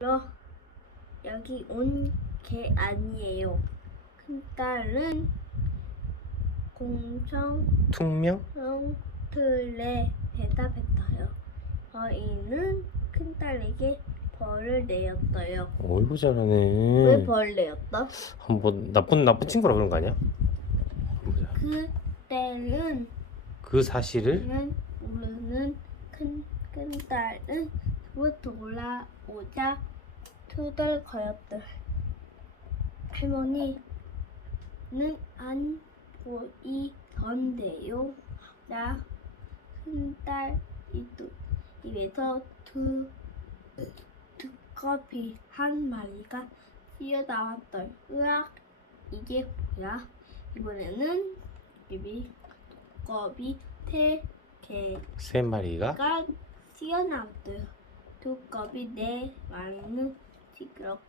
러 여기 온 게 아니에요. 큰딸은 공청 퉁명? 틀에 대답했어요. 저희는 큰딸에게 벌을 내었어요. 어이구 잘하네. 왜벌 내었다? 한번 나쁜 나쁜 친구라 그런 거 아니야? 보자. 그때는 그 사실을 는 모르는 큰 큰딸은 또 돌아오자 투덜거렸들. 할머니는 안 보이던데요. 나 큰딸 입에서 두 두꺼비 한 마리가 뛰어나왔던 으악 이게 뭐야? 이번에는 입이 두꺼비 세 개가 세 마리가 뛰어나왔어요. 두꺼비 네 마리는 시끄럽.